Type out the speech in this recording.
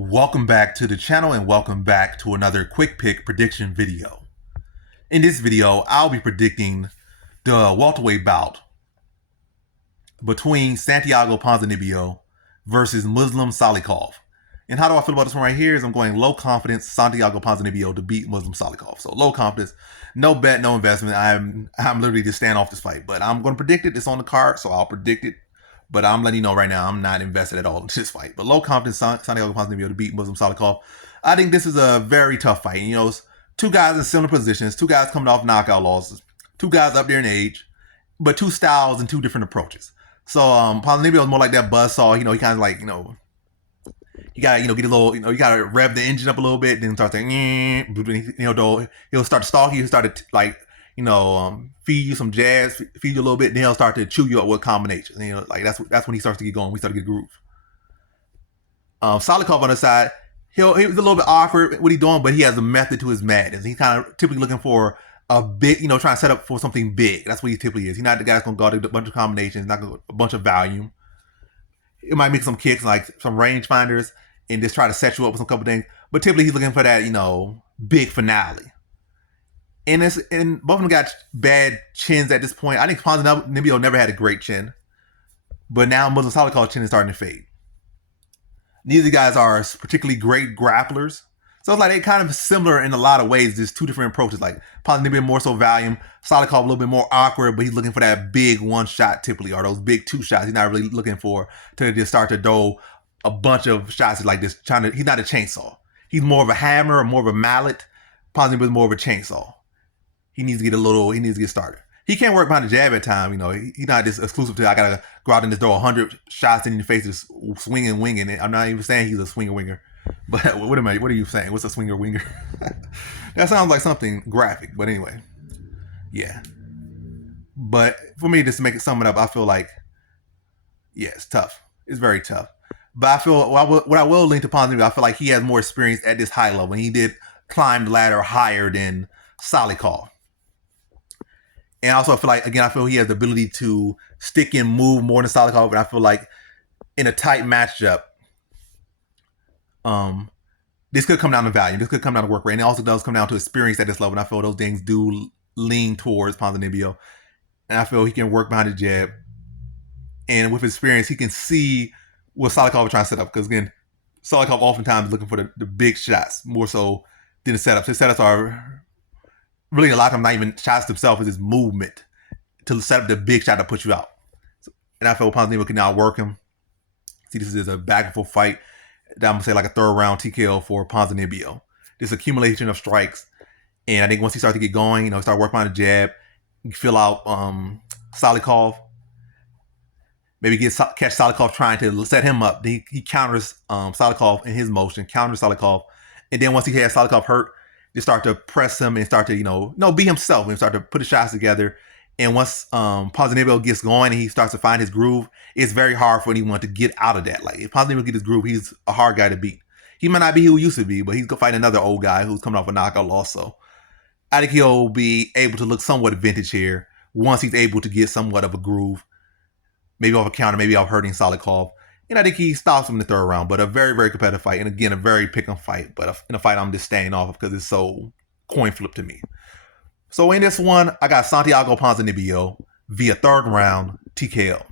Welcome back to the channel and welcome back to another quick pick prediction video. In this video, I'll be predicting the welterweight bout between Santiago Ponzinibbio versus Muslim Salikhov. And how do I feel about this one right here is I'm going low confidence Santiago Ponzinibbio to beat Muslim Salikhov. So low confidence, no bet, no investment. I'm literally just staying off this fight, but I'm going to predict it. It's on the card, so I'll predict it. But I'm letting you know right now, I'm not invested at all in this fight. But low confidence Santiago Ponzinibbio to beat Muslim Salikhov. I think this is a very tough fight. You know, it's two guys in similar positions, two guys coming off knockout losses, two guys up there in age, but two styles and two different approaches. So Ponzinibbio is more like that buzzsaw. You know, he kind of like, you gotta, get a little, you gotta rev the engine up a little bit, then start to, he'll start to stalk you, he'll start to feed you some jabs, feed you a little bit, then he'll start to chew you up with combinations. And, like that's when he starts to get going. We start to get a groove. Salikhov on the side, he's a little bit awkward what he's doing, but he has a method to his madness. He's kind of typically looking for a big, trying to set up for something big. That's what he typically is. He's not the guy that's gonna guard a bunch of combinations, not a bunch of volume. It might make some kicks, like some range finders, and just try to set you up with some couple things. But typically he's looking for that, big finale. And both of them got bad chins at this point. I think Ponzinibbio never had a great chin. But now Muslim Salikhov's chin is starting to fade. Neither of the guys are particularly great grapplers. So it's like they're kind of similar in a lot of ways. There's two different approaches. Like Ponzinibbio more so volume, Salikhov a little bit more awkward, but he's looking for that big one shot typically, or those big two shots. He's not really looking for to just start to throw a bunch of shots like this. He's not a chainsaw. He's more of a hammer or more of a mallet. Ponzinibbio is more of a chainsaw. He needs to get started. He can't work behind the jab at time. He's not just exclusive to, I gotta go out and just throw 100 shots in your face, just swinging and winging it. I'm not even saying he's a swinger winger. But what are you saying? What's a swinger winger? That sounds like something graphic. But anyway, yeah. But for me, just to sum it up, I feel like, yeah, it's tough. It's very tough. But I feel, what I will link to Ponzinibbio, I feel like he has more experience at this high level. And he did climb the ladder higher than Salikhov. And also, I feel he has the ability to stick and move more than Salikhov. And I feel like in a tight matchup, this could come down to value. This could come down to work rate. And it also does come down to experience at this level. And I feel those things do lean towards Ponzinibbio. And I feel he can work behind the jab. And with experience, he can see what Salikhov is trying to set up. Because again, Salikhov oftentimes is looking for the big shots more so than the setups. His setups are really a lot of them not even shots themselves, it's his movement to set up the big shot to put you out. And I feel Ponzinibbio can now work him. See, this is a back and forth fight. I'm going to say like a third round TKO for Ponzinibbio. This accumulation of strikes. And I think once he starts to get going, start working on the jab, you fill out Salikhov. Maybe catch Salikhov trying to set him up. Then he counters Salikhov in his motion, counters Salikhov. And then once he has Salikhov hurt, just start to press him and start to, be himself and start to put his shots together. And once Ponzinibbio gets going and he starts to find his groove, it's very hard for anyone to get out of that. Like if Ponzinibbio gets his groove, he's a hard guy to beat. He might not be who he used to be, but he's gonna fight another old guy who's coming off a knockout loss. So I think he'll be able to look somewhat vintage here once he's able to get somewhat of a groove. Maybe off a counter, maybe off hurting Salikhov. And I think he stops him in the third round. But a very, very competitive fight. And again, a very pick 'em fight. But in a fight I'm just staying off because it's so coin flip to me. So in this one, I got Santiago Ponzinibbio via third round TKO.